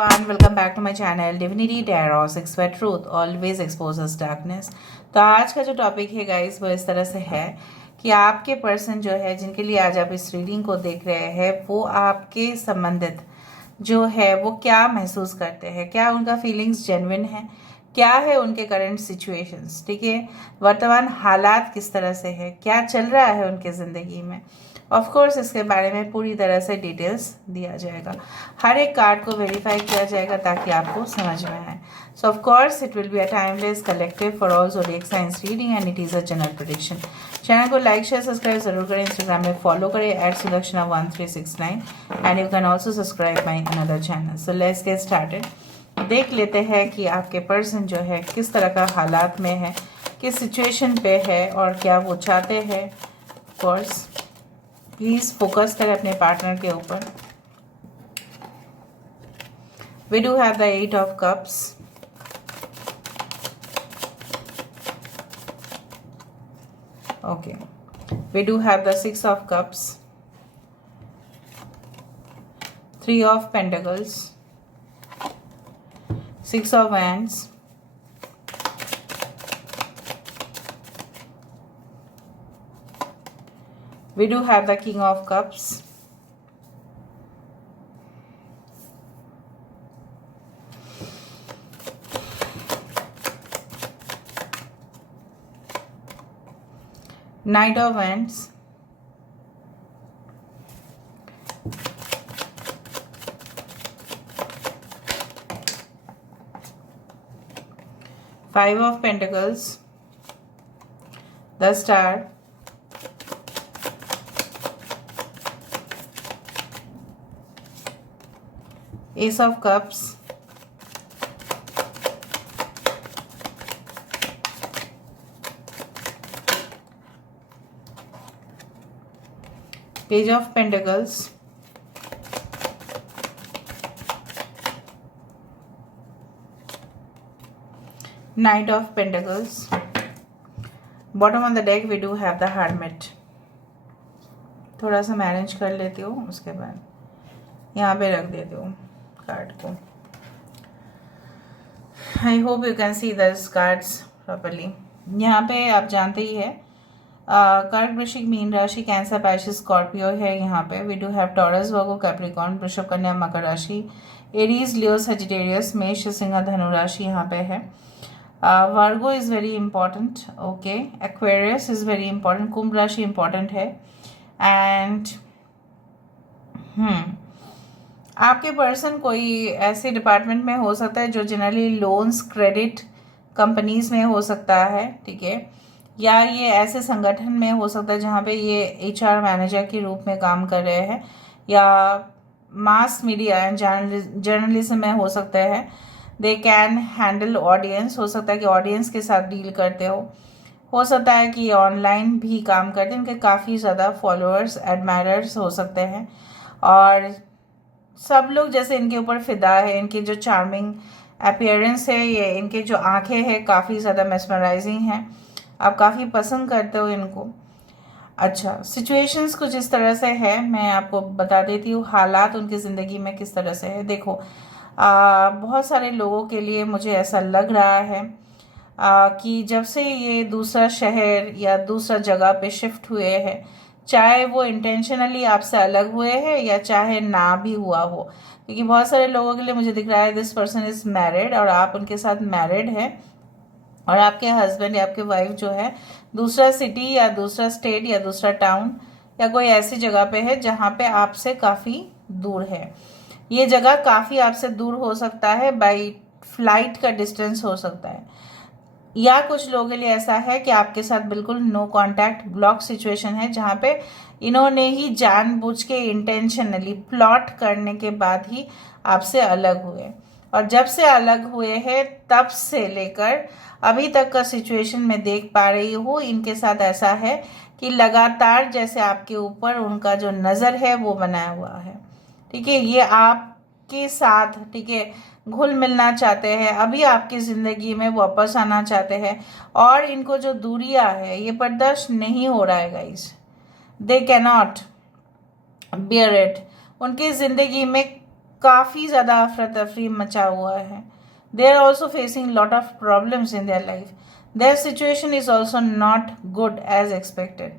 everyone, welcome back to my channel Divinity Tarot 6 Word Truth always exposes darkness। तो आज का जो topic है गाइस वो इस तरह से है कि आपके पर्सन जो है जिनके लिए आज आप इस रीडिंग को देख रहे हैं वो आपके संबंधित जो है वो क्या महसूस करते हैं, क्या उनका फीलिंग्स जेन्युइन है, क्या है उनके करंट सिचुएशंस, ठीक है, वर्तमान हालात किस तरह से है, क्या चल रहा है उनके ज़िंदगी में। ऑफ कोर्स इसके बारे में पूरी तरह से डिटेल्स दिया जाएगा, हर एक कार्ड को वेरीफाई किया जाएगा ताकि आपको समझ में आए। So of course it will be a timeless collective for all zodiac signs reading and it is a general prediction. Channel को लाइक शेयर सब्सक्राइब जरूर करें, इंस्टाग्राम में फॉलो करें @सुलक्षणा1369 and you can also subscribe my another channel. So let's get started. देख लेते हैं कि आपके पर्सन जो है किस तरह का हालात में है, किस सिचुएशन पे है और क्या वो चाहते हैं। ऑफ कोर्स प्लीज फोकस करें अपने पार्टनर के ऊपर। We do have the 8 of cups, okay, we do have the 6 of cups, 3 of pentacles, 6 of wands, we do have the king of cups, 9 of wands, 5 of pentacles, the star, ace of cups, page of pentacles, Knight of Pentacles, bottom of the deck we do have the Hermit। थोड़ा सा manage कर लेती हूँ, उसके बाद यहाँ पे रख देती हूँ कार्ड को। I hope you can see this cards properly. यहाँ पे आप जानते ही है कर्क, वृश्चिक, मीन राशि, कैंसर, पाइसेस, स्कॉर्पियो है। यहाँ पे we do have Taurus, Virgo, Capricorn, वृषभ, कन्या, मकर राशि, एरीज, लियो, सजिटेरियस, मेष, सिंह, धनु राशि यहाँ पे है। Virgo is very important, okay, Aquarius is very important, Kumbh राशि इंपॉर्टेंट है। एंड आपके पर्सन कोई ऐसे डिपार्टमेंट में हो सकता है जो जनरली लोन्स, क्रेडिट कंपनीज में हो सकता है, ठीक है, या ये ऐसे संगठन में हो सकता है जहाँ पे ये HR मैनेजर के रूप में काम कर रहे हैं, या मास मीडिया एंड जर्नलिज्म में हो सकता है। दे कैन हैंडल ऑडियंस, हो सकता है कि ऑडियंस के साथ डील करते हो सकता है कि ऑनलाइन भी काम करते हैं, उनके काफ़ी ज़्यादा फॉलोअर्स, एडमायरर्स हो सकते हैं और सब लोग जैसे इनके ऊपर फिदा है। इनकी जो चार्मिंग अपीयरेंस है, ये इनके जो आंखें हैं काफ़ी ज़्यादा मेस्मराइजिंग हैं, आप काफ़ी पसंद करते हो इनको। अच्छा, सिचुएशंस कुछ इस तरह से है, मैं आपको बता देती हूँ हालात उनकी ज़िंदगी में किस तरह से है। देखो बहुत सारे लोगों के लिए मुझे ऐसा लग रहा है कि जब से ये दूसरा शहर या दूसरा जगह पे शिफ्ट हुए हैं, चाहे वो इंटेंशनली आपसे अलग हुए हैं या चाहे ना भी हुआ हो, क्योंकि बहुत सारे लोगों के लिए मुझे दिख रहा है दिस पर्सन इज मैरिड और आप उनके साथ मैरिड है और आपके हस्बैंड या आपके वाइफ जो है दूसरा सिटी या दूसरा स्टेट या दूसरा टाउन या कोई ऐसी जगह पे है जहाँ पे आपसे काफ़ी दूर है। ये जगह काफ़ी आपसे दूर हो सकता है, बाई फ्लाइट का डिस्टेंस हो सकता है, या कुछ लोगों के लिए ऐसा है कि आपके साथ बिल्कुल नो कांटेक्ट, ब्लॉक सिचुएशन है जहाँ पे इन्होंने ही जानबूझ के इंटेंशनली प्लॉट करने के बाद ही आपसे अलग हुए, और जब से अलग हुए हैं तब से लेकर अभी तक का सिचुएशन में देख पा रही हूँ इनके साथ ऐसा है कि लगातार जैसे आपके ऊपर उनका जो नज़र है वो बनाया हुआ है, ठीक है, ये आपके साथ, ठीक है, घुल मिलना चाहते हैं, अभी आपकी ज़िंदगी में वापस आना चाहते हैं और इनको जो दूरियां है ये बर्दाश्त नहीं हो रहा है guys, they cannot bear it. उनकी ज़िंदगी में काफ़ी ज़्यादा अफरा तफरी मचा हुआ है। They are also facing lot of problems in their life. Their situation is also not good as expected.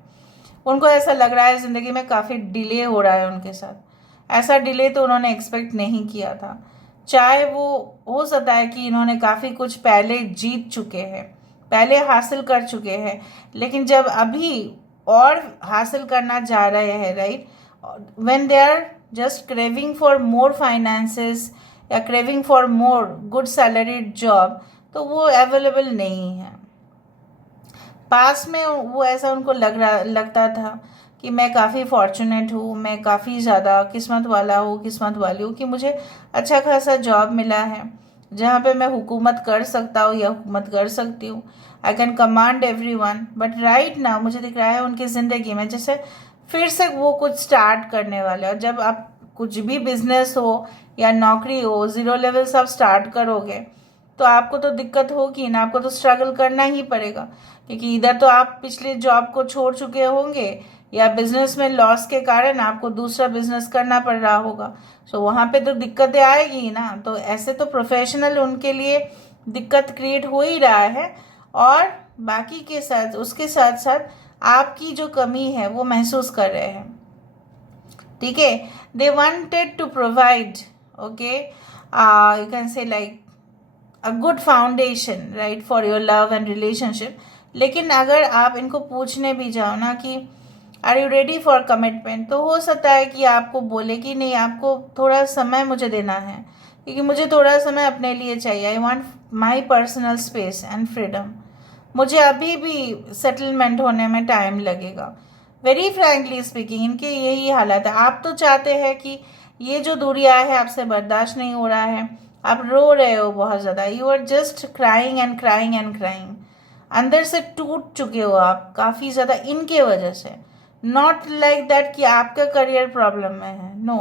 उनको ऐसा लग रहा है ज़िंदगी में काफ़ी डिले हो रहा है उनके साथ। ऐसा डिले तो उन्होंने एक्सपेक्ट नहीं किया था। चाहे वो हो सकता है कि इन्होंने काफ़ी कुछ पहले जीत चुके हैं, पहले हासिल कर चुके हैं, लेकिन जब अभी और हासिल करना चाह रहे हैं, right, when they are just craving for more finances या craving for more good salaried job, तो वो अवेलेबल नहीं है। पास में वो ऐसा उनको लगता था कि मैं काफ़ी फॉर्चुनेट हूँ, मैं काफ़ी ज़्यादा किस्मत वाला हूँ, किस्मत वाली हूँ कि मुझे अच्छा खासा जॉब मिला है जहाँ पे मैं हुकूमत कर सकता हूँ या हुकूमत कर सकती हूँ। I can command everyone. But right now मुझे दिख रहा है उनकी ज़िंदगी में जैसे फिर से वो कुछ स्टार्ट करने वाले हैं। और जब आप कुछ भी बिजनेस हो या नौकरी हो, ज़ीरो लेवल से आप स्टार्ट करोगे तो आपको तो दिक्कत होगी ना, आपको तो स्ट्रगल करना ही पड़ेगा। क्योंकि इधर तो आप पिछले जॉब को छोड़ चुके होंगे या बिजनेस में लॉस के कारण आपको दूसरा बिजनेस करना पड़ रहा होगा। सो वहाँ पे तो दिक्कतें आएगी ना। तो ऐसे तो प्रोफेशनल उनके लिए दिक्कत क्रिएट हो ही रहा है, और बाकी के साथ उसके साथ साथ आपकी जो कमी है वो महसूस कर रहे हैं। ठीक है, they wanted to provide, okay, you can say like a good foundation, right, for your love and relationship. लेकिन अगर आप इनको पूछने भी जाओ ना कि are you ready for commitment, तो हो सकता है कि आपको बोले कि नहीं, आपको थोड़ा समय मुझे देना है, क्योंकि मुझे थोड़ा समय अपने लिए चाहिए। I want my personal space and freedom. मुझे अभी भी सेटलमेंट होने में टाइम लगेगा। वेरी फ्रैंकली स्पीकिंग इनके यही हालत है। आप तो चाहते हैं कि ये जो दूरियां है आपसे बर्दाश्त नहीं हो रहा है, आप रो रहे हो बहुत ज़्यादा, you are just crying and crying and crying. अंदर से टूट चुके हो आप काफ़ी ज़्यादा इनके वजह से। नॉट लाइक दैट कि आपका करियर प्रॉब्लम में है, no,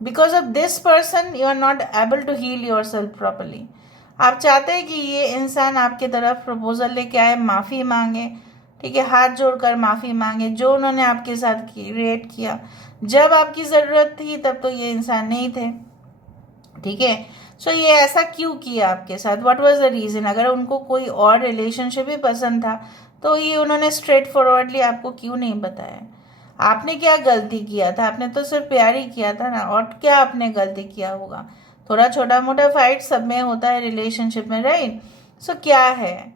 because of this person you are not able to heal yourself properly. आप चाहते हैं कि ये इंसान आपके तरफ प्रपोजल लेके आए, माफ़ी मांगे, ठीक है, हाथ जोड़कर माफ़ी मांगे जो उन्होंने आपके साथ क्रिएट किया। जब आपकी ज़रूरत थी तब तो ये इंसान नहीं थे, ठीक है। सो ये ऐसा क्यों किया आपके साथ, व्हाट वाज द रीज़न। अगर उनको कोई और रिलेशनशिप ही पसंद था तो ये उन्होंने स्ट्रेट फॉरवर्डली आपको क्यों नहीं बताया। आपने क्या गलती किया था, आपने तो सिर्फ प्यार ही किया था ना, और क्या आपने गलती किया होगा। थोड़ा छोटा मोटा फाइट सब में होता है रिलेशनशिप में, राइट। सो क्या है,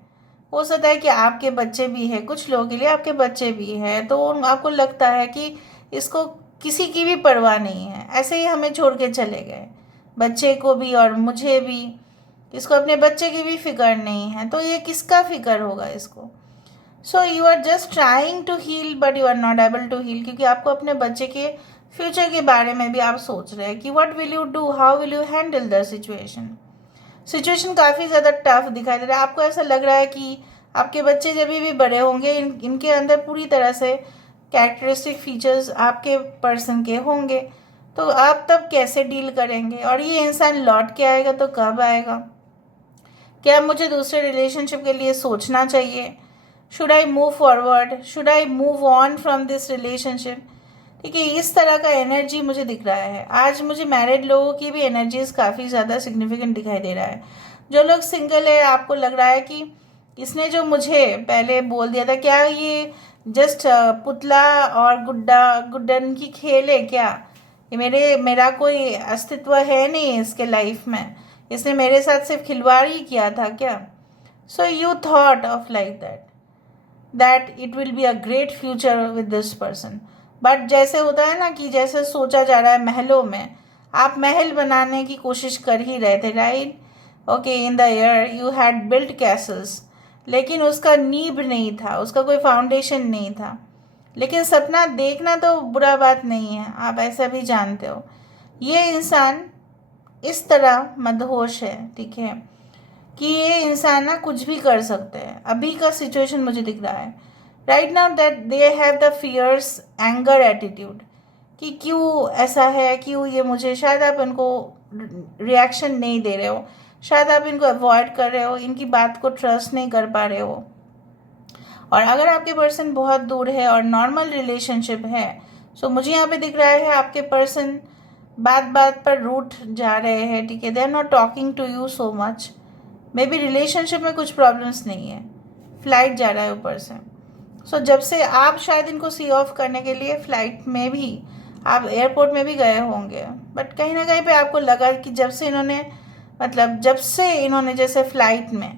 हो सकता है कि आपके बच्चे भी हैं, कुछ लोगों के लिए आपके बच्चे भी हैं, तो आपको लगता है कि इसको किसी की भी परवाह नहीं है, ऐसे ही हमें छोड़ के चले गए, बच्चे को भी और मुझे भी, इसको अपने बच्चे की भी फिक्र नहीं है, तो ये किसका फिक्र होगा इसको। So you are just trying to heal but you are not able to heal, क्योंकि आपको अपने बच्चे के फ्यूचर के बारे में भी आप सोच रहे हैं कि what will you do, how will you handle the situation. Situation काफ़ी ज़्यादा टफ दिखाई दे रहा है। आपको ऐसा लग रहा है कि आपके बच्चे जब भी बड़े होंगे इनके अंदर पूरी तरह से कैरेक्टरिस्टिक फीचर्स आपके पर्सन के होंगे, तो आप तब कैसे डील करेंगे। और ये इंसान लौट के आएगा तो कब आएगा, क्या मुझे दूसरे रिलेशनशिप के लिए सोचना चाहिए, should I move forward, should I move on from this relationship. ठीक है, इस तरह का एनर्जी मुझे दिख रहा है। आज मुझे मैरिड लोगों की भी एनर्जीज काफ़ी ज़्यादा सिग्निफिकेंट दिखाई दे रहा है। जो लोग सिंगल है आपको लग रहा है कि इसने जो मुझे पहले बोल दिया था, क्या ये जस्ट पुतला और गुड्डन की खेल है क्या, ये मेरा कोई अस्तित्व है नहीं इसके लाइफ में, इसने मेरे साथ सिर्फ खिलवाड़ ही किया था क्या। So you thought of like that it will be a great future with this person. But जैसे होता है ना कि जैसे सोचा जा रहा है महलों में, आप महल बनाने की कोशिश कर ही रहे थे, right, okay, in the year you had built Castle's, लेकिन उसका नींव नहीं था, उसका कोई फाउंडेशन नहीं था। लेकिन सपना देखना तो बुरा बात नहीं है, आप ऐसा भी जानते हो। ये इंसान इस तरह मदहोश है, ठीक है, कि ये इंसान ना कुछ भी कर सकते हैं। अभी का सिचुएशन मुझे दिख रहा है right now that they have the fierce anger attitude, कि क्यों ऐसा है, क्यों ये मुझे, शायद आप इनको रिएक्शन नहीं दे रहे हो, शायद आप इनको अवॉइड कर रहे हो, इनकी बात को ट्रस्ट नहीं कर पा रहे हो। और अगर आपके पर्सन बहुत दूर है और नॉर्मल रिलेशनशिप है, सो मुझे यहाँ पे दिख रहा है आपके पर्सन बात बात पर रूठ जा रहे हैं, ठीक है, they are not talking to you so much, maybe relationship में कुछ प्रॉब्लम्स नहीं है, फ्लाइट जा रहा है ऊपर से। सो जब से आप शायद इनको सी ऑफ करने के लिए फ्लाइट में भी, आप एयरपोर्ट में भी गए होंगे, बट कहीं ना कहीं पे आपको लगा कि जब से इन्होंने, मतलब जब से इन्होंने जैसे फ्लाइट में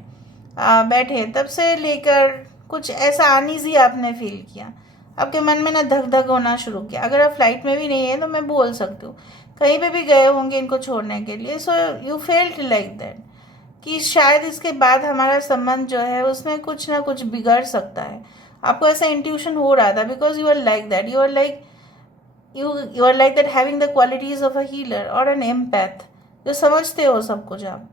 बैठे, तब से लेकर कुछ ऐसा अनईजी आपने फील किया, आपके मन में ना धक धक होना शुरू किया। अगर आप फ्लाइट में भी नहीं है तो मैं बोल सकती हूँ कहीं पे भी गए होंगे इनको छोड़ने के लिए, so you felt like that कि शायद इसके बाद हमारा संबंध जो है उसमें कुछ ना कुछ बिगड़ सकता है। आपको ऐसा इंट्यूशन हो रहा था, because you are like that, you are like that having the qualities of a healer और एन एम्पैथ, जो समझते हो सब कुछ आप।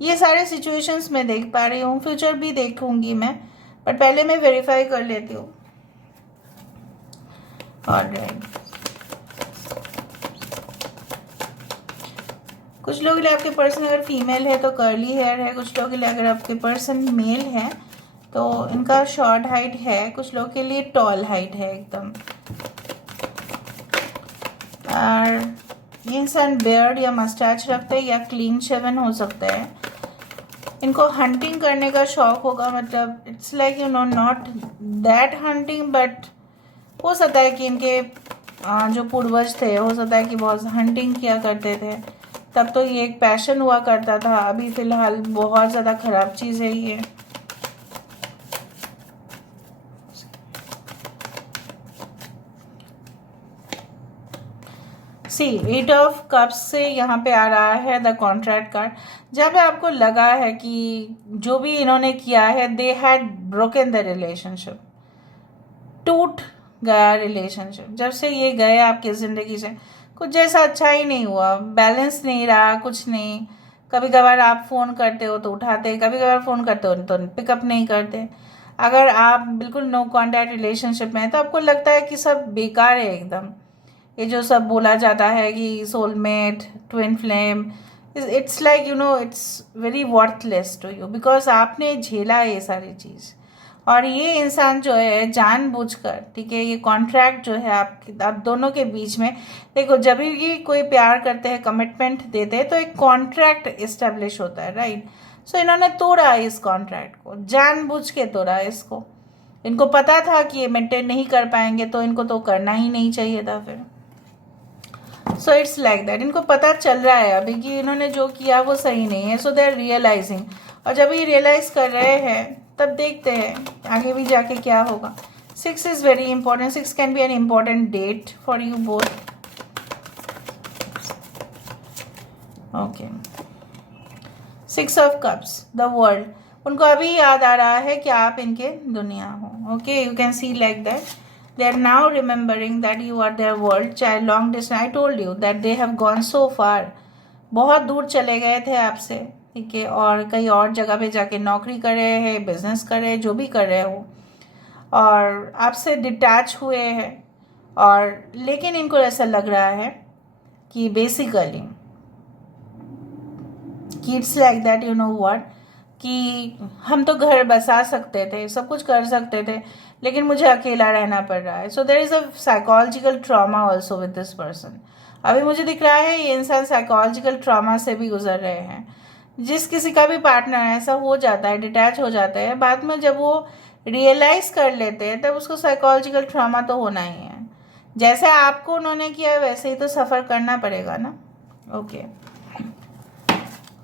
ये सारे सिचुएशंस मैं देख पा रही हूँ, फ्यूचर भी देखूंगी मैं, बट पहले मैं वेरीफाई कर लेती हूँ। ऑलराइट, कुछ लोगों के लिए आपके पर्सन अगर फीमेल है तो कर्ली हेयर है, कुछ लोगों के लिए अगर आपके पर्सन मेल है तो इनका शॉर्ट हाइट है, कुछ लोगों के लिए टॉल हाइट है एकदम। और ये इंसान बियर्ड या मस्टैच रखते हैं या क्लीन शेवन हो सकता है। इनको हंटिंग करने का शौक होगा, मतलब it's like you no not that hunting, but हो सकता है कि इनके जो पूर्वज थे, हो सकता है कि बहुत हंटिंग किया करते थे, तब तो ये एक पैशन हुआ करता था। अभी फिलहाल बहुत ज़्यादा ख़राब चीज़ है ये। सी 8 ऑफ कप्स से यहाँ पे आ रहा है द कॉन्ट्रैक्ट कार्ड, जहाँ पे आपको लगा है कि जो भी इन्होंने किया है, they had broken the relationship, टूट गया रिलेशनशिप। जब से ये गए आपकी ज़िंदगी से कुछ जैसा अच्छा ही नहीं हुआ, बैलेंस नहीं रहा, कुछ नहीं। कभी कभार आप फ़ोन करते हो तो उठाते, कभी कभार फ़ोन करते हो तो पिकअप नहीं करते। अगर आप बिल्कुल नो कॉन्टैक्ट रिलेशनशिप में हैं तो आपको लगता है कि सब बेकार है एकदम। ये जो सब बोला जाता है कि soulmate, twin flame, it's like you know it's very worthless to you, because आपने झेला है ये सारी चीज़। और ये इंसान जो है जानबूझकर, ठीक है, ये कॉन्ट्रैक्ट जो है आप दोनों के बीच में, देखो जब भी कोई प्यार करते हैं, कमिटमेंट देते हैं, तो एक कॉन्ट्रैक्ट इस्टेब्लिश होता है, राइट। सो इन्होंने तोड़ा इस कॉन्ट्रैक्ट को, जानबूझ के तोड़ा इसको। इनको पता था कि ये मेंटेन नहीं कर पाएंगे, तो इनको तो करना ही नहीं चाहिए था फिर। सो इट्स लाइक दैट, इनको पता चल रहा है अभी कि इन्होंने जो किया वो सही नहीं है, सो दे आर रियलाइजिंग। और जब ये रियलाइज कर रहे हैं तब देखते हैं आगे भी जाके क्या होगा। 6 is very important, 6 can be an important date for you both. Okay, 6 of cups, the world, उनको अभी याद आ रहा है कि आप इनके दुनिया हो। Okay, you can see like that they are now remembering that you are their world, चाहे long distance, I told you that they have gone so far, बहुत दूर चले गए थे आपसे, ठीक है, और कहीं और जगह पे जाके नौकरी कर रहे हैं, बिजनेस कर रहे हैं, जो भी कर रहे हो, और आपसे डिटैच हुए हैं। और लेकिन इनको ऐसा लग रहा है कि बेसिकली कि it's like that, you know what, कि हम तो घर बसा सकते थे, सब कुछ कर सकते थे, लेकिन मुझे अकेला रहना पड़ रहा है। So there is a psychological trauma also with this person. अभी मुझे दिख रहा है ये इंसान साइकोलॉजिकल ट्रॉमा से भी गुजर रहे हैं। जिस किसी का भी पार्टनर ऐसा हो जाता है, डिटैच हो जाता है, बाद में जब वो रियलाइज कर लेते हैं तब उसको साइकोलॉजिकल ट्रॉमा तो होना ही है। जैसे आपको उन्होंने किया वैसे ही तो सफ़र करना पड़ेगा ना। Okay,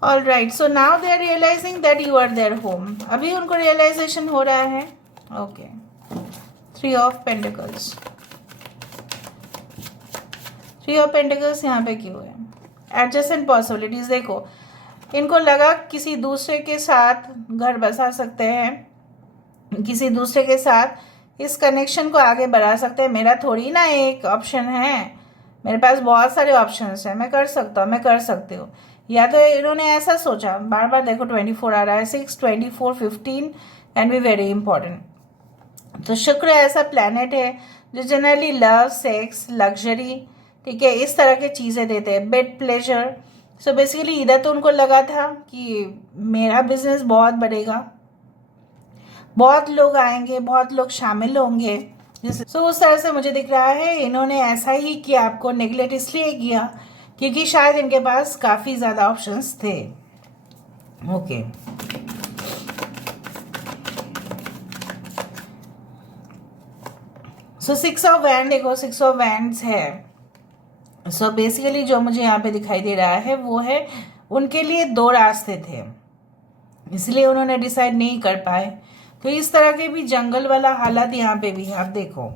all right, so now they are realizing that you are their home. अभी उनको रियलाइजेशन हो रहा है। Okay, 3 of pentacles, 3 of pentacles यहाँ पे क्यों है? एडजस्टेंट पॉसिबिलिटीज, देखो इनको लगा किसी दूसरे के साथ घर बसा सकते हैं, किसी दूसरे के साथ इस कनेक्शन को आगे बढ़ा सकते हैं। मेरा थोड़ी ना एक ऑप्शन है, मेरे पास बहुत सारे ऑप्शंस हैं, मैं कर सकता हूँ, मैं कर सकती हूँ। या तो इन्होंने ऐसा सोचा, बार बार देखो 24 आ रहा है, 6, 24, 15 कैन बी वेरी इंपॉर्टेंट। तो शुक्र ऐसा प्लैनेट है जो जनरली लव, सेक्स, लग्जरी, ठीक है, इस तरह की चीज़ें देते हैं, बेड प्लेजर। सो बेसिकली इधर तो उनको लगा था कि मेरा बिजनेस बहुत बढ़ेगा, बहुत लोग आएंगे, बहुत लोग शामिल होंगे। सो उस तरह से मुझे दिख रहा है इन्होंने ऐसा ही किया, आपको नेगलेक्ट इसलिए किया क्योंकि शायद इनके पास काफ़ी ज़्यादा ऑप्शंस थे। ओके, सो 6 ऑफ वैंड, देखो 6 ऑफ वैंड्स है। सो बेसिकली जो मुझे यहाँ पे दिखाई दे रहा है वो है उनके लिए दो रास्ते थे, इसलिए उन्होंने डिसाइड नहीं कर पाए। तो इस तरह के भी जंगल वाला हालत यहाँ पे भी आप देखो।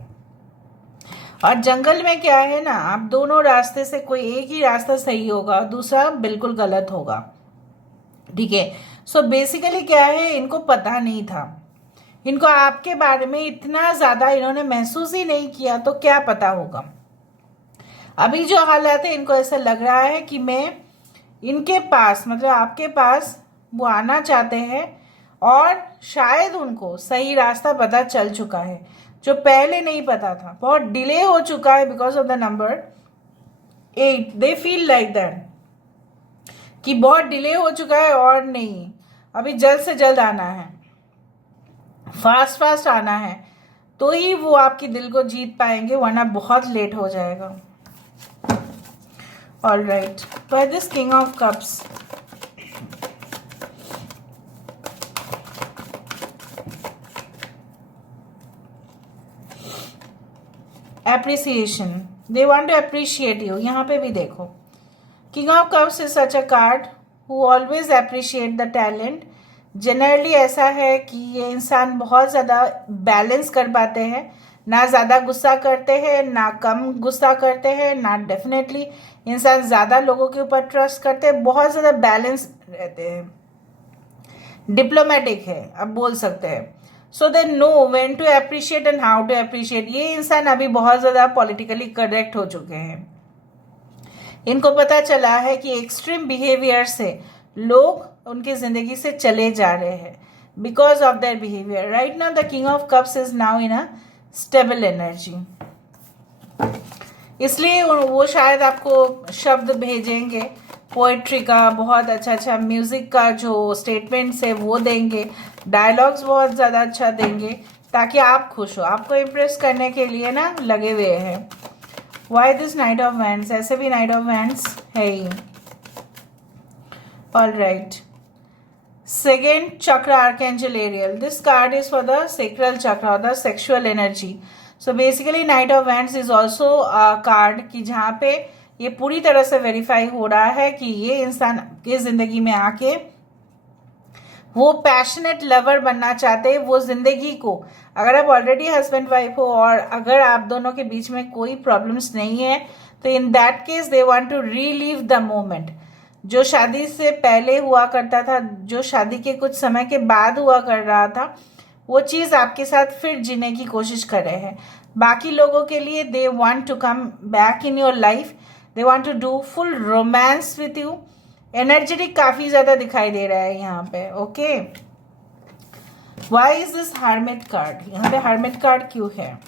और जंगल में क्या है ना, आप दोनों रास्ते से कोई एक ही रास्ता सही होगा, दूसरा बिल्कुल गलत होगा, ठीक है। सो बेसिकली क्या है, इनको पता नहीं था, इनको आपके बारे में इतना ज़्यादा इन्होंने महसूस ही नहीं किया, तो क्या पता होगा। अभी जो हालात है, इनको ऐसा लग रहा है कि मैं इनके पास, मतलब आपके पास वो आना चाहते हैं और शायद उनको सही रास्ता पता चल चुका है जो पहले नहीं पता था, बहुत डिले हो चुका है because of the number 8। They feel like that कि बहुत डिले हो चुका है और नहीं, अभी जल्द से जल्द आना है, फास्ट फास्ट आना है, तो ही वो आपके दिल को जीत पाएंगे, वरना बहुत लेट हो जाएगा। All right, by this king of cups, appreciation, they want to appreciate you. यहाँ पे भी देखो, king of cups is such a card who always appreciate the talent. Generally ऐसा है कि ये इंसान बहुत ज़्यादा बैलेंस कर पाते हैं, ना ज़्यादा गुस्सा करते हैं ना कम गुस्सा करते हैं, ना डेफिनेटली इंसान ज़्यादा लोगों के ऊपर ट्रस्ट करते हैं, बहुत ज़्यादा बैलेंस रहते हैं, डिप्लोमेटिक है आप बोल सकते हैं। So they know when to appreciate and how to appreciate. ये इंसान अभी बहुत ज़्यादा पॉलिटिकली करेक्ट हो चुके हैं, इनको पता चला है कि एक्सट्रीम बिहेवियर से लोग उनकी ज़िंदगी से चले जा रहे हैं because of their behaviour. Right now the king of cups is now in a stable energy, इसलिए वो शायद आपको शब्द भेजेंगे पोएट्री का, बहुत अच्छा म्यूज़िक का जो स्टेटमेंट्स है वो देंगे, डायलॉग्स बहुत ज़्यादा अच्छा देंगे ताकि आप खुश हो, आपको इम्प्रेस करने के लिए ना लगे हुए हैं। Why this knight of wands, ऐसे भी नाइट ऑफ वैंड्स है ही। All right, second chakra archangel Ariel, this card is for the sacral chakra और the sexual energy. So basically knight of wands is also card कि जहाँ पे ये पूरी तरह से वेरीफाई हो रहा है कि ये इंसान की जिंदगी में आके वो पैशनेट लवर बनना चाहते हैं, वो जिंदगी को, अगर आप ऑलरेडी हस्बैंड वाइफ हो और अगर आप दोनों के बीच में कोई प्रॉब्लम्स नहीं है, तो in that case they want to relive the moment जो शादी से पहले हुआ करता था, जो शादी के कुछ समय के बाद हुआ कर रहा था, वो चीज़ आपके साथ फिर जीने की कोशिश कर रहे हैं। बाकी लोगों के लिए they want to come back in your life, they want to do full romance with you. Energetic काफ़ी ज़्यादा दिखाई दे रहा है यहाँ पे। Okay, why is this hermit card, यहाँ पे हार्मिट कार्ड क्यों है?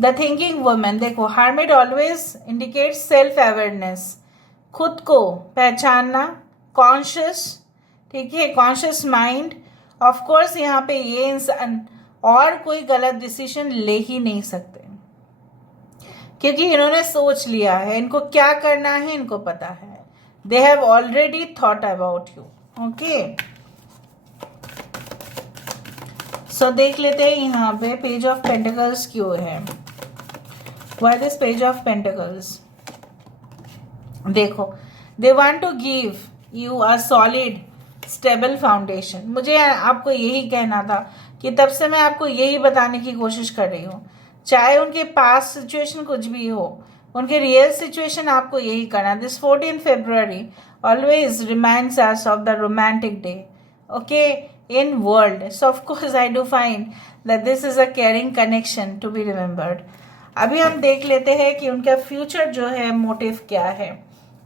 द थिंकिंग वुमन, देखो hermit always indicates self awareness, खुद को पहचानना, कॉन्शियस, ठीक है, कॉन्शियस माइंड। ऑफ कोर्स यहाँ पे ये इंसान और कोई गलत डिसीजन ले ही नहीं सकते क्योंकि इन्होंने सोच लिया है इनको क्या करना है, इनको पता है, they have already thought about you. Okay, so देख लेते हैं यहाँ पे पेज ऑफ पेंटिकल्स क्यों है। Why this page of pentacles, देखो they want to give you a solid stable foundation. मुझे आपको यही कहना था कि तब से मैं आपको यही बताने की कोशिश कर रही हूँ, चाहे उनके पास सिचुएशन कुछ भी हो, उनके रियल सिचुएशन आपको यही करना। This 14 February always reminds us of the romantic day, okay, in world. So of course I do find that this is a caring connection to be remembered. अभी हम देख लेते हैं कि उनका फ्यूचर जो है मोटिव क्या है,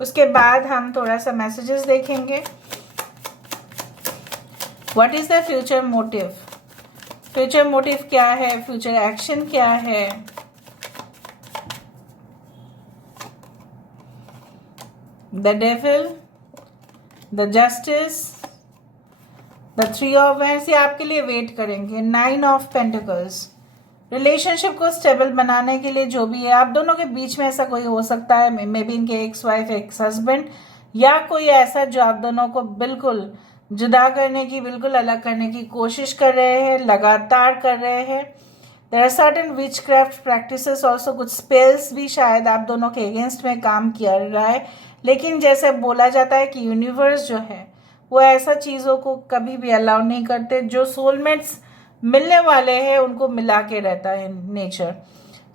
उसके बाद हम थोड़ा सा मैसेजेस देखेंगे। What is the future motive, future motive क्या है, फ्यूचर एक्शन क्या है। The devil, the justice, the 3 of Wands, ये आपके लिए वेट करेंगे। 9 of Pentacles, रिलेशनशिप को स्टेबल बनाने के लिए जो भी है, आप दोनों के बीच में ऐसा कोई हो सकता है, मे बी इनके एक्स वाइफ एक्स हस्बैंड, या कोई ऐसा जो आप दोनों को बिल्कुल जुदा करने की, बिल्कुल अलग करने की कोशिश कर रहे हैं, लगातार कर रहे हैं। There are certain witchcraft practices also, कुछ स्पेल्स भी शायद आप दोनों के अगेंस्ट में काम किया रहा है। लेकिन जैसे बोला जाता है कि यूनिवर्स जो है वो ऐसा चीज़ों को कभी भी अलाउ नहीं करते, जो सोलमेट्स मिलने वाले हैं उनको मिला के रहता है nature.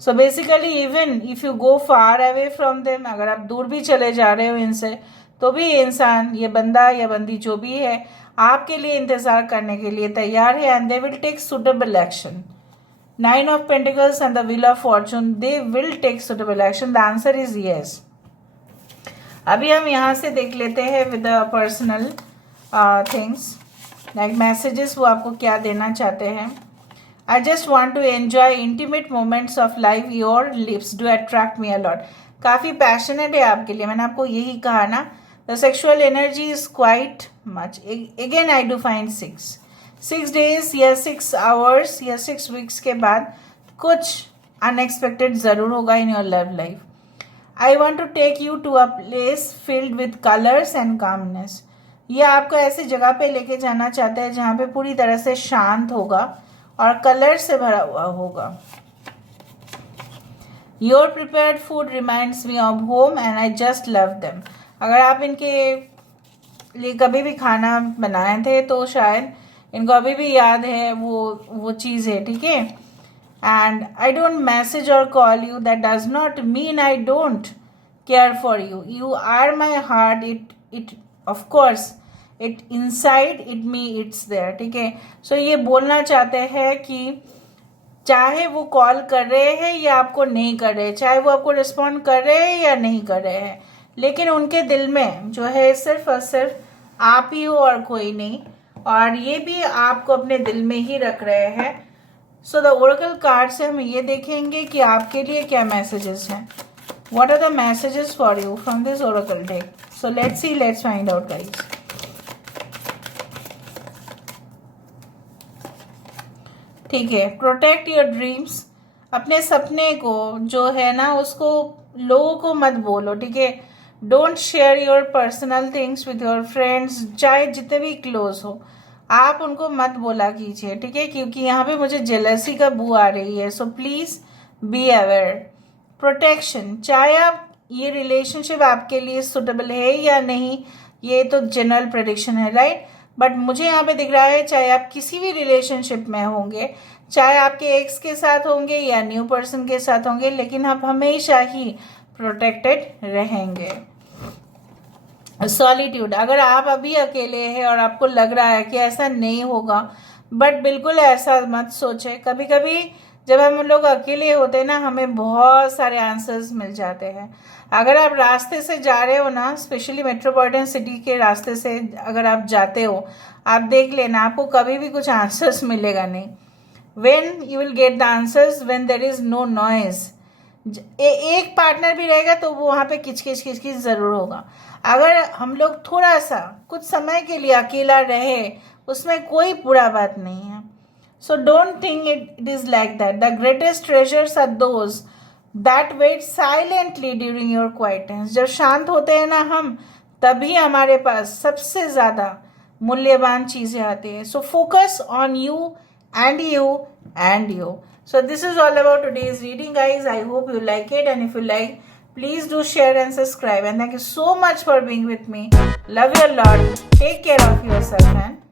So basically even if you go far away from them, अगर आप दूर भी चले जा रहे हो इनसे, तो भी ये इंसान, ये बंदा या बंदी जो भी है, आपके लिए इंतजार करने के लिए तैयार है। And they will take suitable action. 9 of Pentacles and the Wheel of Fortune, they will take suitable action. The answer is yes. अभी हम यहाँ से देख लेते हैं with the personal things, like messages, वो आपको क्या देना चाहते हैं। I just want to enjoy intimate moments of life. Your lips do attract me a lot. काफ़ी पैशनेट है आपके लिए, मैंने आपको यही कहा ना। The sexual energy is quite much. Again I do find 6 days या 6 hours या 6 weeks के बाद कुछ अनएक्सपेक्टेड ज़रूर होगा in your love life. I want to take you to a place filled with colours and calmness. ये आपको ऐसी जगह पे लेके जाना चाहता है जहाँ पे पूरी तरह से शांत होगा और कलर से भरा हुआ होगा। Your prepared food reminds me of home and I just love them. अगर आप इनके लिए कभी भी खाना बनाए थे तो शायद इनको अभी भी याद है वो चीज़ है, ठीक है। एंड आई डोंट मैसेज और call you, that does not mean I don't care for you. You are my heart, it of course it inside it me it's there, ठीक है। सो ये बोलना चाहते हैं कि चाहे वो कॉल कर रहे हैं या आपको नहीं कर रहे, चाहे वो आपको रिस्पॉन्ड कर रहे हैं या नहीं कर रहे हैं, लेकिन उनके दिल में जो है सिर्फ और सिर्फ आप ही हो और कोई नहीं, और ये भी आपको अपने दिल में ही रख रहे हैं। सो द ओरेकल कार्ड से हम ये देखेंगे कि आपके लिए क्या मैसेजेस हैं। What are the messages for you from this oracle deck. So let's see, let's find out guys. ठीक है, प्रोटेक्ट योर ड्रीम्स। अपने सपने को जो है ना उसको लोगों को मत बोलो, ठीक है। Don't share your personal things with your friends, चाहे जितने भी क्लोज हो, आप उनको मत बोला कीजिए, ठीक है, क्योंकि यहाँ पे मुझे जेलसी का बू आ रही है। So please be aware. Protection, चाहे आप ये रिलेशनशिप आपके लिए सुटेबल है या नहीं, ये तो जनरल प्रेडिक्शन है, राइट। बट मुझे यहाँ पे दिख रहा है चाहे आप किसी भी रिलेशनशिप में होंगे, चाहे आपके एक्स के साथ होंगे या न्यू पर्सन के साथ होंगे, लेकिन आप हमेशा ही प्रोटेक्टेड रहेंगे। सॉलिट्यूड, अगर आप अभी अकेले हैं और आपको लग रहा है कि ऐसा नहीं होगा, बट बिल्कुल ऐसा मत सोचे। कभी कभी जब हम लोग अकेले होते हैं ना, हमें बहुत सारे आंसर्स मिल जाते हैं। अगर आप रास्ते से जा रहे हो ना, स्पेशली मेट्रोपॉलिटन सिटी के रास्ते से अगर आप जाते हो, आप देख लेना आपको कभी भी कुछ आंसर्स मिलेगा नहीं। When you will get the answers when there is no noise. एक पार्टनर भी रहेगा तो वो वहाँ पे किचकिच जरूर होगा। अगर हम लोग थोड़ा सा कुछ समय के लिए अकेला रहे, उसमें कोई बुरा बात नहीं है। So don't think it is like that. The greatest treasures are those that wait silently during your quiet times. जब शांत होते हैं ना हम, तभी हमारे पास सबसे ज्यादा मूल्यवान चीजें आती है। So focus on you and you and you. So this is all about today's reading, guys. I hope you like it, and if you like, please do share and subscribe. And thank you so much for being with me. Love you a lot. Take care of yourself, and